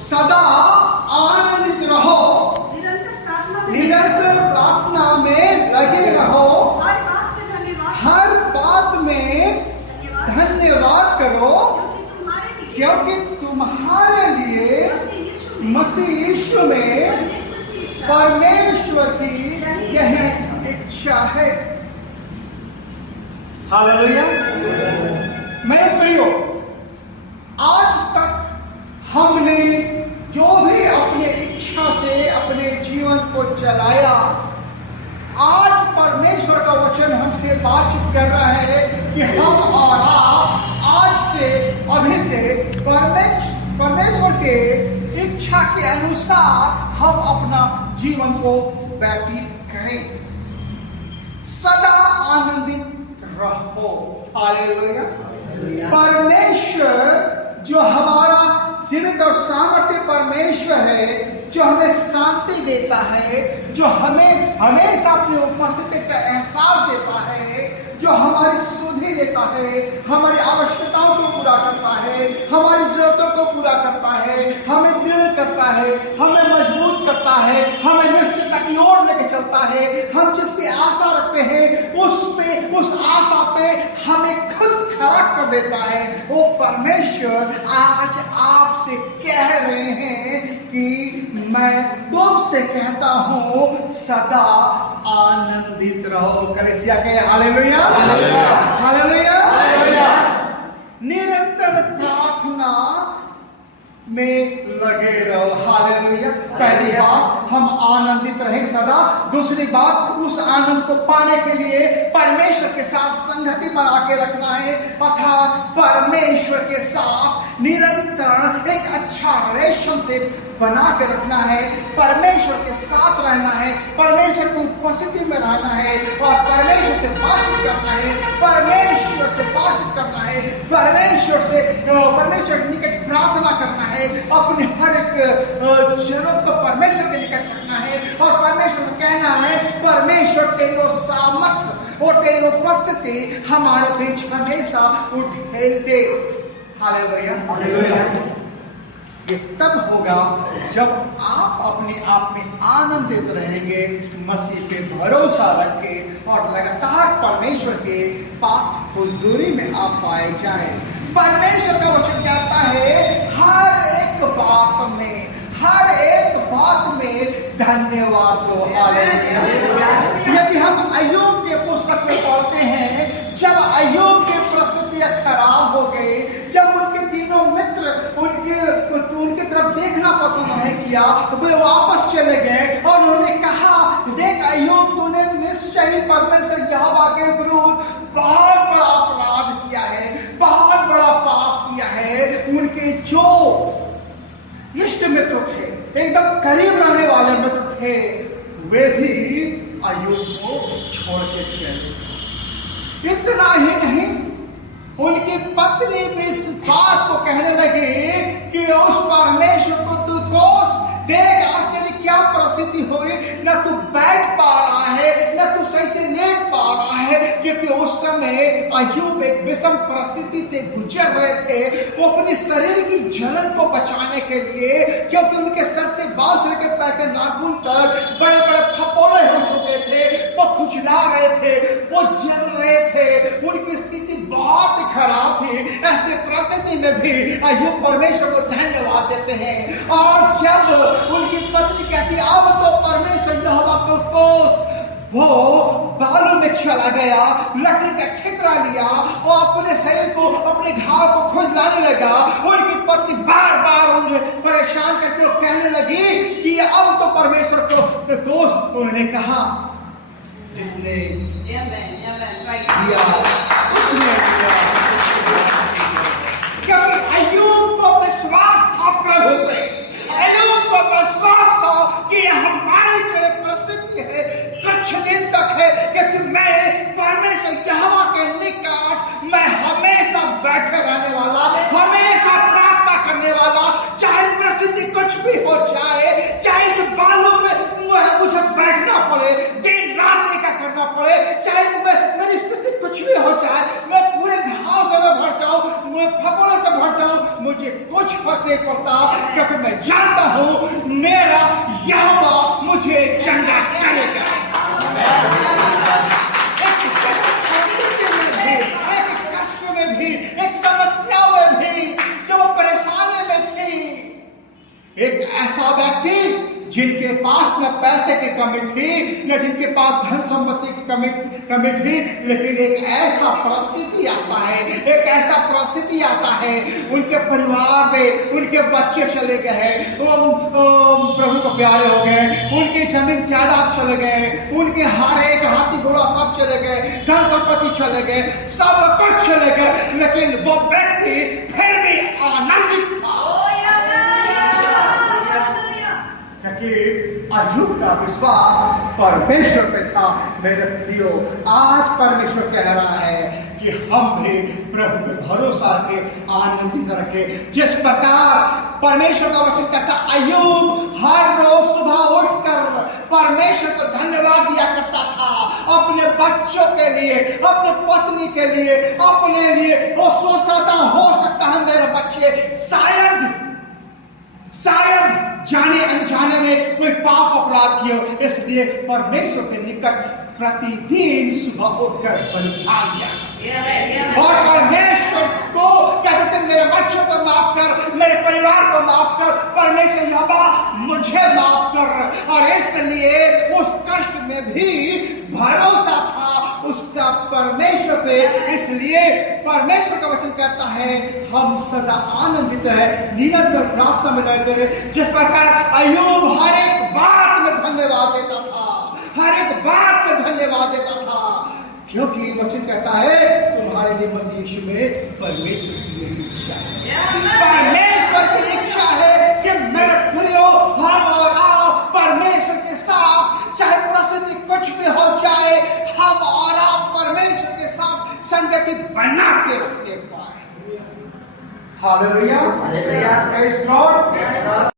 सदा आनंदित रहो, निरंतर प्रार्थना में लगे रहो, हर बात में धन्यवाद करो, क्योंकि तुम्हारे लिए मसीह यीशु में परमेश्वर की यह इच्छा है। हालेलुया। मेरे प्रियो, आज तक हमने जो भी अपने इच्छा से अपने जीवन को चलाया, आज परमेश्वर का वचन हमसे बातचीत कर रहा है कि हम और आप आज से अभी से परमेश्वर के इच्छा के अनुसार हम अपना जीवन को व्यतीत करें। सदा आनंदित रहो। हालेलुया। परमेश्वर जो हमारा जीवित और सामर्थ्य परमेश्वर है, जो हमें शांति देता है, जो हमें हमेशा अपनी उपस्थिति का एहसास देता है, जो हमारी सुधि लेता है, हमारी आवश्यकताओं को पूरा करता है, हमारी जरूरतों को पूरा करता है, हमें दृढ़ करता है, हमें मजबूत करता है, हमें निश्चितता की ओर लेके चलता है। हम जिस पे आशा रखते हैं उस आशा पे हमें खुद खड़ा कर देता है। वो परमेश्वर आज आपसे कह रहे हैं कि मैं तुमसे कहता हूं सदा आनंदित रहो। कलीसिया के हालेलुया, हालेलुया। निरंतर प्रार्थना में लगे रहो। हालेलुया। पहली बात, हम आनंदित रहे सदा। दूसरी बात, उस आनंद को पाने के लिए परमेश्वर के साथ संगति बना के रखना है, अर्थात परमेश्वर के साथ निरंतर एक अच्छा रिलेशनशिप बना के रखना है, परमेश्वर के साथ रहना है, परमेश्वर की उपस्थिति में रहना है और परमेश्वर से बातचीत करना है, परमेश्वर से बातचीत करना है, परमेश्वर के निकट प्रार्थना करना है, अपने हर एक जरूरत को परमेश्वर के निकट रखना है और परमेश्वर को कहना है परमेश्वर तेरी वो सामर्थ्य और तेरी उपस्थिति हमारे बीच हमेशा उठेल दे। Hallelujah, hallelujah. ये तब होगा जब आप अपने आप में आनंदित रहेंगे, मसीह पे भरोसा रख के और लगातार परमेश्वर के पाक हुजूरी में आप पाए जाएं। परमेश्वर का वचन कहता है हर एक बात में धन्यवाद दो। हालेलुया। यदि हम अय्यूब के पुस्तक में पढ़ते हैं, जब अय्यूब की परिस्थितियां खराब हो गई, जब उनके तीनों मित्र उनके तरफ देखना पसंद नहीं किया, वे वापस चले गए और उन्होंने कहा देख अय्यूब, तूने निश्चय ही परमेश्वर यहोवा के विरुद्ध बहुत बड़ा अपराध किया है, बहुत बड़ा पाप किया है। उनके जो इष्ट मित्र थे, एकदम करीब रहने वाले मित्र थे, वे भी अय्यूब को छोड़ के चले। इतना ही नहीं, उनकी पत्नी भी इस बात को कहने लगी कि उस परमेश्वर को तू कोस देख, आज तेरी क्या परिस्थिति हुई, न तू बैठ पा रहा है, न तू सही से लेट पा रहा है, क्योंकि उस समय अय्यूब एक विषम परिस्थिति से गुजर रहे थे। वो अपने शरीर की जलन को बचाने के लिए, क्योंकि उनके सर से बाल से लेकर पैर के नाखून तक बड़े बड़े फपोले हो चुके थे, वो खुजला रहे थे, वो जल रहे थे, उनकी स्थिति बहुत खराब थी। ऐसे परिस्थिति में भी अय्यूब परमेश्वर को धन्यवाद देते हैं। और जब उनकी पत्नी कहती अब तो परमेश्वर यहोवा को कोस, वो बालू में चला गया, लकड़ी का ठिकरा लिया और अपने शरीर को, अपने घाव को खुजलाने लगा। उनकी पत्नी बार बार उन्हें परेशान करके कहने लगी कि अब तो परमेश्वर को दोष। उन्होंने कहा जिसने दिया उसने दिया, क्योंकि अय्यूब को विश्वास था प्रभु पे, अय्यूब को विश्वास था कि हमारी जो परिस्थिति है कुछ दिन तक है, क्योंकि मैं परमेश्वर यहोवा के निकट मैं हमेशा बैठे रहने वाला, हमेशा प्रार्थना करने वाला, चाहे परिस्थिति कुछ भी हो जाए, चाहे इस बालू में मुझे बैठना पड़े, दिन रात एका करना पड़े, चाहे मेरी स्थिति कुछ भी हो जाए, मैं पूरे घाव से मैं भर जाऊं, मैं फपोले से भर जाऊं, मुझे कुछ फर्क नहीं पड़ता, क्योंकि मैं जानता हूं मेरा यहोवा मुझे चंगा करेगा। एक कष्ट में भी, एक समस्या में भी, जो परेशानी में थी, एक ऐसा व्यक्ति जिनके पास न पैसे की कमी थी, न जिनके पास धन संपत्ति की कमी थी, लेकिन एक ऐसा परिस्थिति आता है, एक ऐसा परिस्थिति आता है, उनके परिवार में उनके बच्चे चले गए, प्रभु को प्यारे हो गए, उनकी जमीन जायदाद चले गए, उनके हर एक हाथी घोड़ा सब चले गए, धन संपत्ति चले गए, सब कुछ चले गए, लेकिन वो व्यक्ति फिर भी आनंदित था, क्योंकि अय्यूब का विश्वास परमेश्वर पे था। मेरे प्रियो, आज परमेश्वर कह रहा है कि हम भी प्रभु पे भरोसा के आनंदित रखें। जिस प्रकार परमेश्वर का वचन कहता, अय्यूब हर रोज सुबह उठकर परमेश्वर को धन्यवाद दिया करता था, अपने बच्चों के लिए, अपने पत्नी के लिए, अपने लिए। वो सोचता था, हो सकता है मेरे बच्चे शायद जाने अनजाने में कोई पाप अपराध किया, इसलिए परमेश्वर के निकट प्रतिदिन सुबह उठकर बलिदान दिया। और परमेश्वर को कहते थे, मेरे बच्चों को माफ कर, मेरे परिवार को माफ कर, परमेश्वर यहोवा मुझे माफ कर। और इसलिए उस कष्ट में भी भरोसा था उसका परमेश्वर पे। इसलिए परमेश्वर का वचन कहता है, हम सदा आनंदित है, निरंतर प्रार्थना में लगे रहे। जिस प्रकार अय्यूब हर एक बात में धन्यवाद देता था, हर एक बात में धन्यवाद देता था, क्योंकि वचन कहता है, तुम्हारे लिए मसीह यीशु में परमेश्वर की इच्छा है। परमेश्वर की इच्छा है कि मेरे प्रियो, हम और आप परमेश्वर के साथ, चाहे परिस्थिति कुछ भी हो जाए, हम और आप परमेश्वर के साथ संगति बना के रखने पाए। Hallelujah, praise God.